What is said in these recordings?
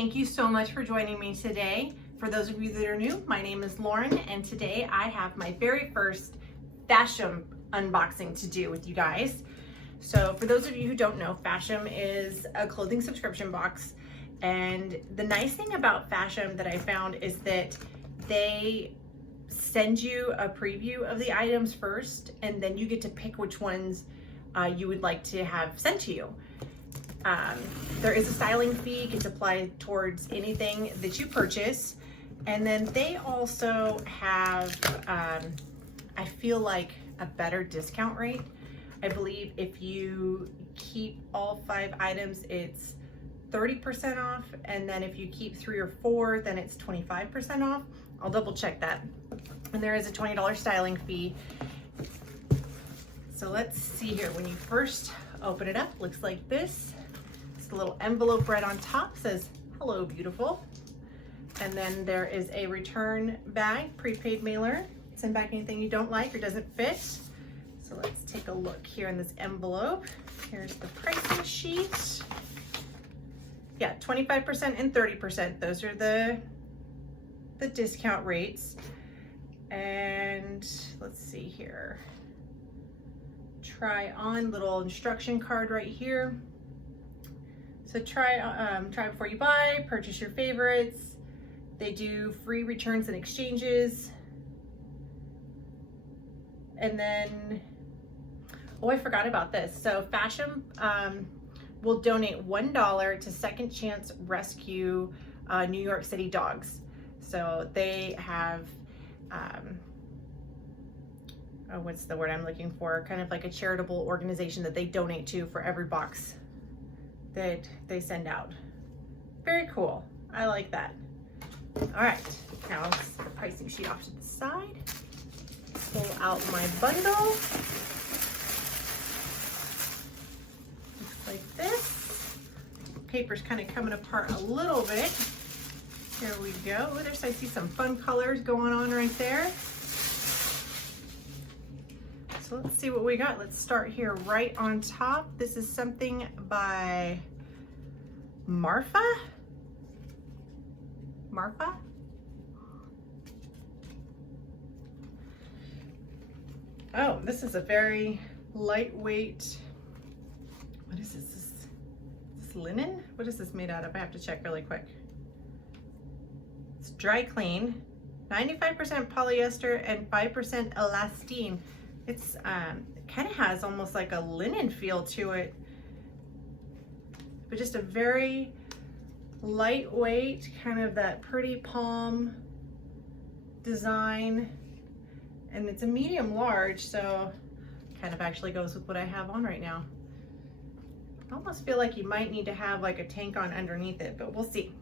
Thank you so much for joining me today. For those of you that are new, my name is Lauren, and today I have my very first FASHOM unboxing to do with you guys. So for those of you who don't know, FASHOM is a clothing subscription box, and the nice thing about FASHOM that I found is that they send you a preview of the items first, and then you get to pick which ones you would like to have sent to you. There is a styling fee, gets applied towards anything that you purchase. And then they also have, I feel like, a better discount rate. I believe if you keep all 5 items, it's 30% off. And then if you keep 3 or 4, then it's 25% off. I'll double check that. And there is a $20 styling fee. So let's see here. When you first open it up, looks like this. It's a little envelope right on top, says, "Hello, beautiful." And then there is a return bag, prepaid mailer. Send back anything you don't like or doesn't fit. So let's take a look here in this envelope. Here's the pricing sheet. Yeah, 25% and 30%. Those are the discount rates. And let's see here. Try on little instruction card right here. So try before you buy, purchase your favorites. They do free returns and exchanges. And then, oh, I forgot about this. So FASHOM will donate $1 to Second Chance Rescue New York City dogs. So they have, oh, what's the word I'm looking for? Kind of like a charitable organization that they donate to for every box that they send out. Very cool. I like that. All right, now let's put the pricing sheet off to the side. Pull out my bundle. Looks like this. Paper's kind of coming apart a little bit. Here we go. Oh, I see some fun colors going on right there. So let's see what we got. Let's start here right on top. This is something by Marfa. Oh, this is a very lightweight, what is this? Is this linen? What is this made out of? I have to check really quick. It's dry clean, 95% polyester and 5% elastane. It's it kind of has almost like a linen feel to it, but just a very lightweight, kind of that pretty palm design. And it's a medium large, so kind of actually goes with what I have on right now. I almost feel like you might need to have like a tank on underneath it, but we'll see.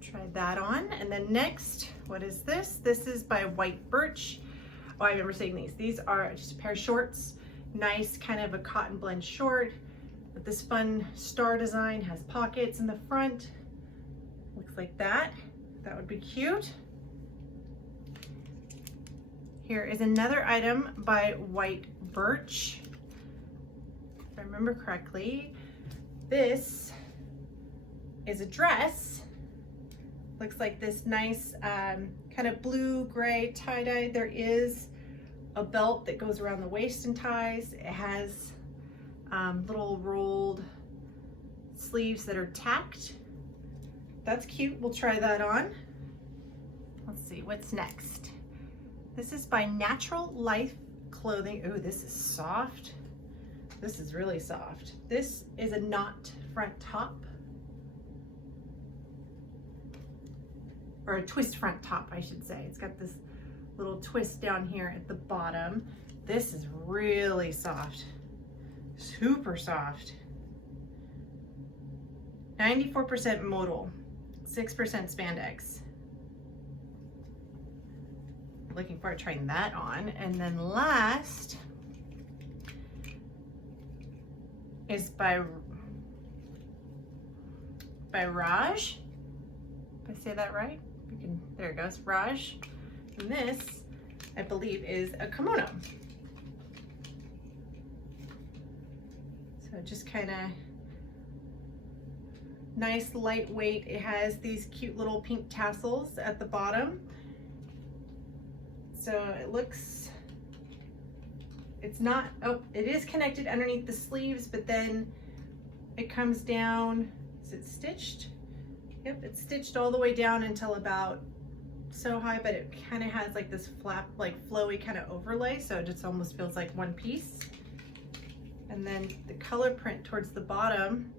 Try that on. And then next, what is this? This is by Birch. Oh, I remember seeing these. These are just a pair of shorts. Nice kind of a cotton blend short with this fun star design, has pockets in the front. Looks like that. That would be cute. Here is another item by Birch. If I remember correctly, this is a dress. Looks like this nice kind of blue gray tie-dye. There is a belt that goes around the waist and ties. It has little rolled sleeves that are tacked. That's cute. We'll try that on. Let's see what's next. This is by Natural Life Clothing. Ooh, this is soft. This is really soft. This is a knot front top, or a twist front top, I should say. It's got this little twist down here at the bottom. This is really soft, super soft. 94% modal, 6% spandex. Looking forward to trying that on. And then last is by Raj. Did I say that right? There it goes, Raj. And this, I believe, is a kimono. So just kind of Nice lightweight. It has these cute little pink tassels at the bottom. So it looks, it's not, oh, it is connected underneath the sleeves, but then it comes down. Is it stitched? Yep, it's stitched all the way down until about so high, but it kind of has like this flap, like flowy kind of overlay, so it just almost feels like one piece. And then the color print towards the bottom,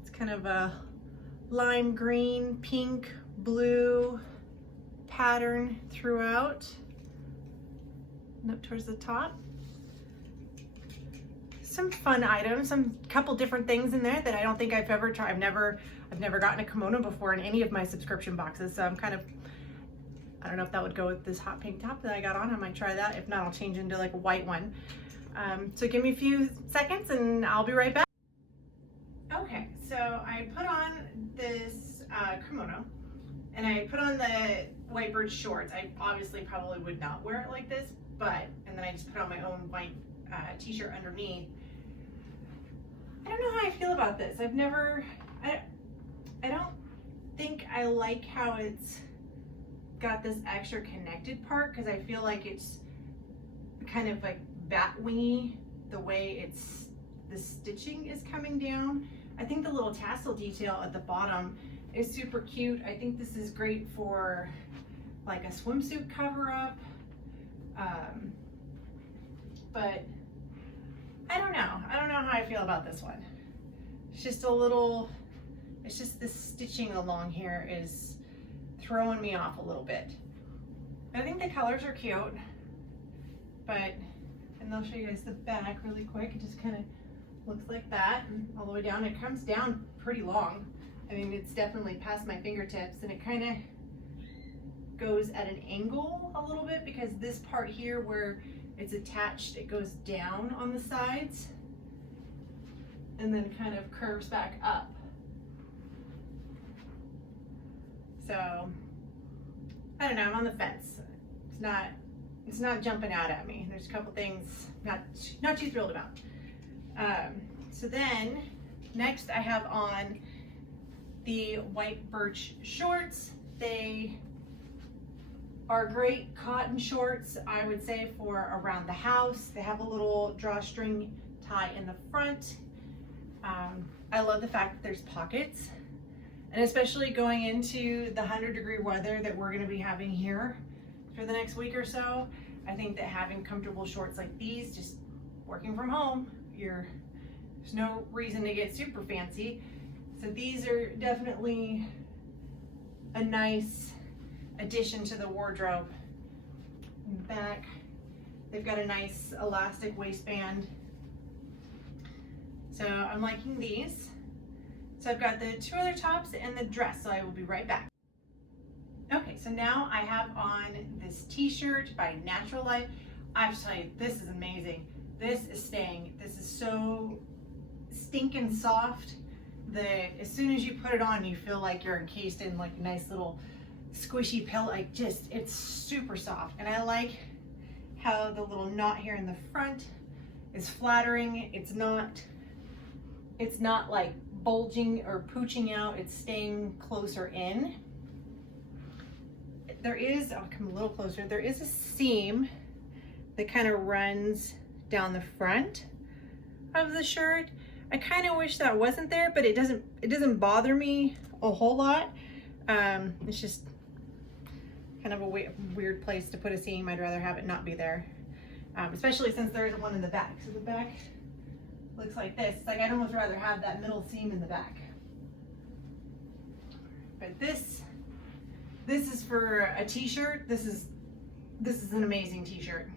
it's kind of a lime green, pink, blue pattern throughout and up towards the top. Some fun items, some couple different things in there that I don't think I've ever tried. I've never gotten a kimono before in any of my subscription boxes, so I'm kind of, I don't know if that would go with this hot pink top that I got on. I might try that. If not, I'll change into like a white one. So give me a few seconds and I'll be right back. Okay, so I put on this kimono and I put on the white Birch shorts. I obviously probably would not wear it like this, but, and then I just put on my own white t-shirt underneath. I don't know how I feel about this. I've never, I don't think I like how it's got this extra connected part, because I feel like it's kind of like bat wingy the way it's, the stitching is coming down. I think the little tassel detail at the bottom is super cute. I think this is great for like a swimsuit cover up. But I don't know how I feel about this one. It's just a little, it's just the stitching along here is throwing me off a little bit. I think the colors are cute, but, and I'll show you guys the back really quick. It just kind of looks like that all the way down. It comes down pretty long. I mean, it's definitely past my fingertips, and it kind of goes at an angle a little bit because this part here where it's attached, it goes down on the sides and then kind of curves back up. So I don't know, I'm on the fence. It's not jumping out at me. There's a couple things not too thrilled about. So then next I have on the white Birch shorts. They are great cotton shorts, I would say, for around the house. They have a little drawstring tie in the front. I love the fact that there's pockets, and especially going into the 100-degree weather that we're gonna be having here for the next week or so, I think that having comfortable shorts like these, just working from home, there's no reason to get super fancy. So these are definitely a nice addition to the wardrobe. In the back, they've got a nice elastic waistband. So I'm liking these. So I've got the two other tops and the dress, so I will be right back. Okay, so now I have on this t-shirt by Natural Life. I have to tell you, this is amazing. This is staying. This is so stinking soft that as soon as you put it on, you feel like you're encased in like a nice little squishy pillow. Like just, it's super soft. And I like how the little knot here in the front is flattering. It's not like bulging or pooching out. It's staying closer in. There is, I'll come a little closer. There is a seam that kind of runs down the front of the shirt. I kind of wish that wasn't there, but it doesn't bother me a whole lot. It's just kind of a weird place to put a seam. I'd rather have it not be there, especially since there isn't one in the back. So the back looks like this. It's like I'd almost rather have that middle seam in the back. But this is for a t-shirt. This is an amazing t-shirt.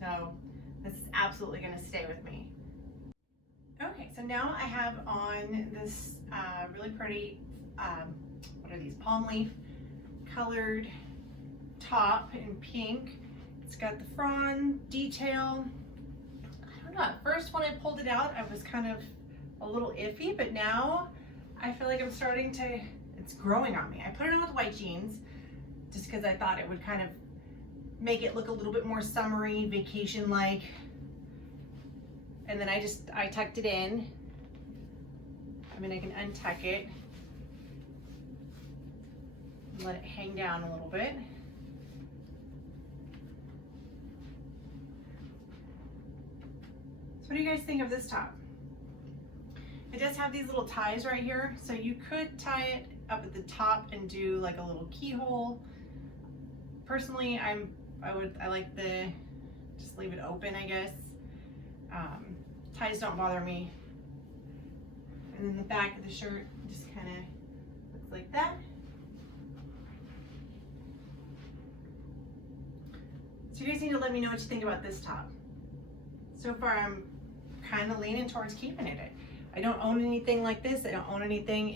So this is absolutely going to stay with me. Okay, so now I have on this really pretty, what are these, palm leaf colored top in pink. It's got the frond detail. I don't know, at first when I pulled it out, I was kind of a little iffy, but now I feel like I'm starting to, it's growing on me. I put it on with white jeans just because I thought it would kind of make it look a little bit more summery, vacation-like. And then I tucked it in. I mean, I can untuck it. Let it hang down a little bit. So what do you guys think of this top? It does have these little ties right here, so you could tie it up at the top and do like a little keyhole. Personally, I like the, just leave it open, I guess. Ties don't bother me. And then the back of the shirt just kind of looks like that. So you guys need to let me know what you think about this top. So far, I'm kind of leaning towards keeping it. I don't own anything like this. I don't own anything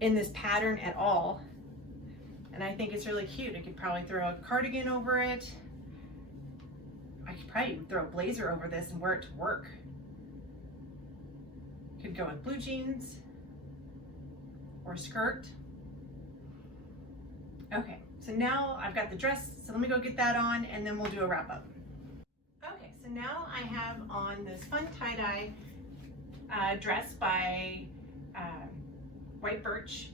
in this pattern at all. And I think it's really cute. I could probably throw a cardigan over it. I could probably throw a blazer over this and wear it to work. Could go with blue jeans or a skirt. Okay, so now I've got the dress, so let me go get that on and then we'll do a wrap up. Okay, so now I have on this fun tie-dye dress by White Birch,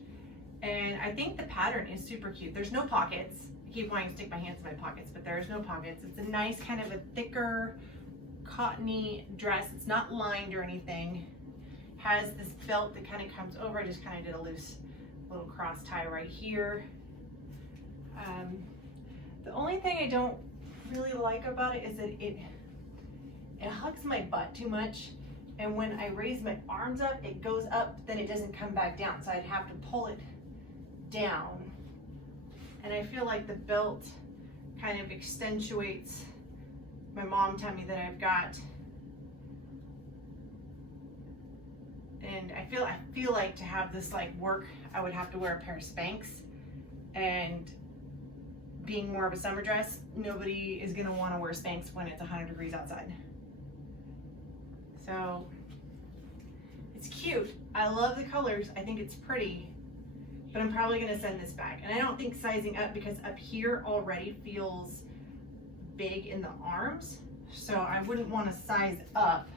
and I think the pattern is super cute. There's no pockets. I keep wanting to stick my hands in my pockets, but there's no pockets. It's a nice kind of a thicker cottony dress. It's not lined or anything. Has this belt that kind of comes over. I just kind of did a loose little cross tie right here. The only thing I don't really like about it is that it hugs my butt too much, and when I raise my arms up, it goes up, then it doesn't come back down, so I'd have to pull it down. And I feel like the belt kind of accentuates my mom tummy that I've got. And I feel like to have this like work, I would have to wear a pair of Spanx, and being more of a summer dress, nobody is gonna wanna wear Spanx when it's 100 degrees outside. So it's cute. I love the colors. I think it's pretty, but I'm probably gonna send this back. And I don't think sizing up, because up here already feels big in the arms. So I wouldn't wanna size up.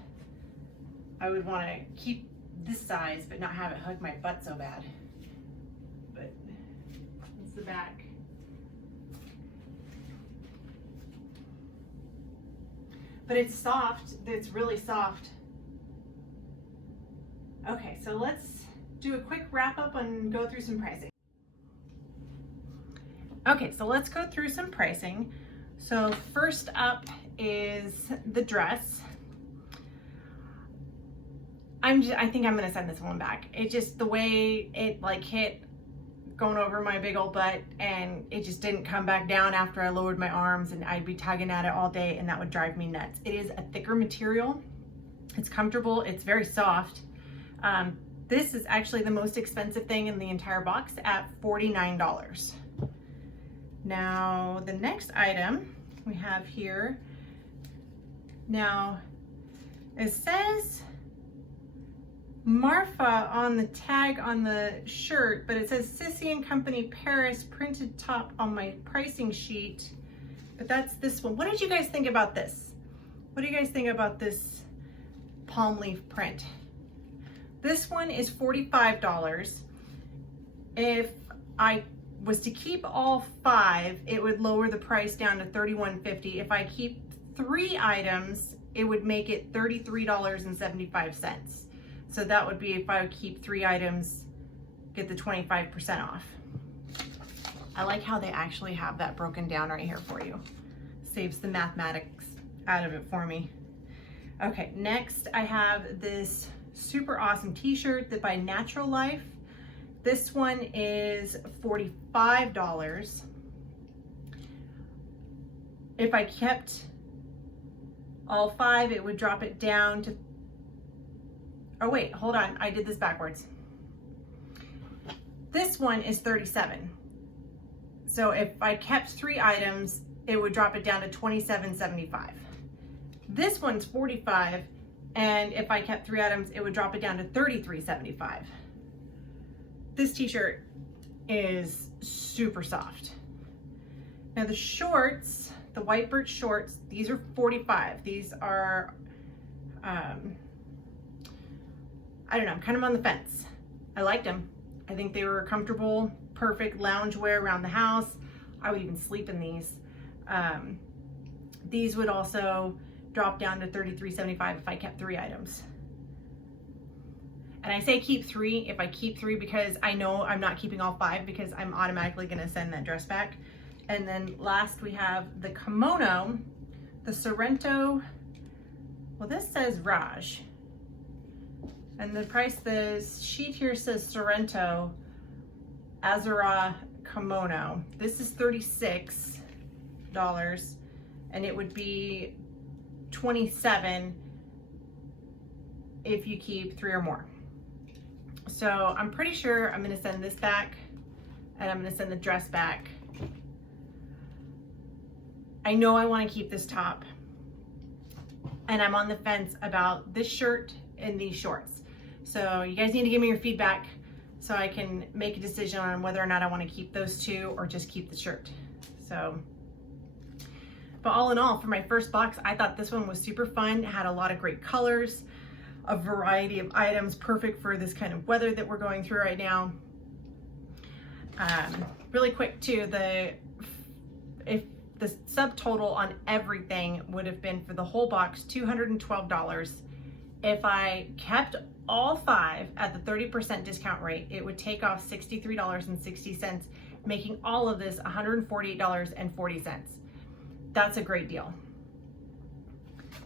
I would wanna keep this size, but not have it hug my butt so bad. But that's the back. But it's soft. It's really soft. Okay, so let's do a quick wrap up and go through some pricing. Okay, so let's go through some pricing. So first up is the dress. I think I'm gonna send this one back. It just, the way it like hit going over my big old butt, and it just didn't come back down after I lowered my arms, and I'd be tugging at it all day, and that would drive me nuts. It is a thicker material. It's comfortable. It's very soft. This is actually the most expensive thing in the entire box at $49. Now, the next item we have here, now it says Marfa on the tag on the shirt, but it says Cissy and Company Paris printed top on my pricing sheet, but that's this one. What did you guys think about this? What do you guys think about this palm leaf print? This one is $45. If I was to keep all 5, it would lower the price down to $31.50. If I keep 3 items, it would make it $33.75. So that would be if I would keep 3 items, get the 25% off. I like how they actually have that broken down right here for you. Saves the mathematics out of it for me. Okay, next I have this super awesome t-shirt that by Natural Life. This one is $45. If I kept all 5, it would drop it down to, oh wait, hold on, I did this backwards. This one is $37. So if I kept 3 items, it would drop it down to $27.75. This one's $45, and if I kept 3 items, it would drop it down to $33.75. This t-shirt is super soft. Now the shorts, the White Birch shorts, these are $45. These are, I don't know, I'm kind of on the fence. I liked them. I think they were comfortable, perfect loungewear around the house. I would even sleep in these. These would also drop down to $33.75 if I kept 3 items. And I say keep 3 if I keep 3 because I know I'm not keeping all 5 because I'm automatically gonna send that dress back. And then last we have the kimono, the Sorrento. Well, this says Raj. And the price, the sheet here says Sorrento Azariah kimono. This is $36 and it would be $27 if you keep 3 or more. So I'm pretty sure I'm gonna send this back and I'm gonna send the dress back. I know I wanna keep this top and I'm on the fence about this shirt and these shorts. So you guys need to give me your feedback so I can make a decision on whether or not I wanna keep those 2 or just keep the shirt. So, but all in all, for my first box, I thought this one was super fun. It had a lot of great colors, a variety of items, perfect for this kind of weather that we're going through right now. Really quick too, if the subtotal on everything would have been for the whole box $212. If I kept all 5 at the 30% discount rate, it would take off $63.60, making all of this $148.40. That's a great deal.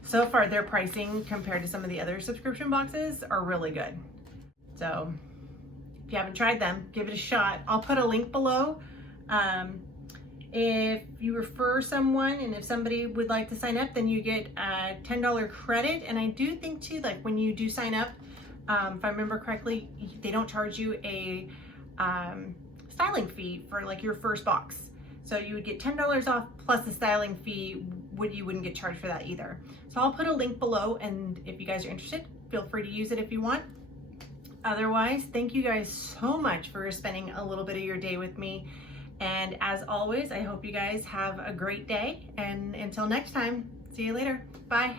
So far, their pricing compared to some of the other subscription boxes are really good. So if you haven't tried them, give it a shot. I'll put a link below. If you refer someone and if somebody would like to sign up, then you get a $10 credit. And I do think too, like when you do sign up, if I remember correctly, they don't charge you a styling fee for like your first box. So you would get $10 off plus the styling fee, you wouldn't get charged for that either. So I'll put a link below, and if you guys are interested, feel free to use it if you want. Otherwise, thank you guys so much for spending a little bit of your day with me. And as always, I hope you guys have a great day. And until next time, see you later. Bye.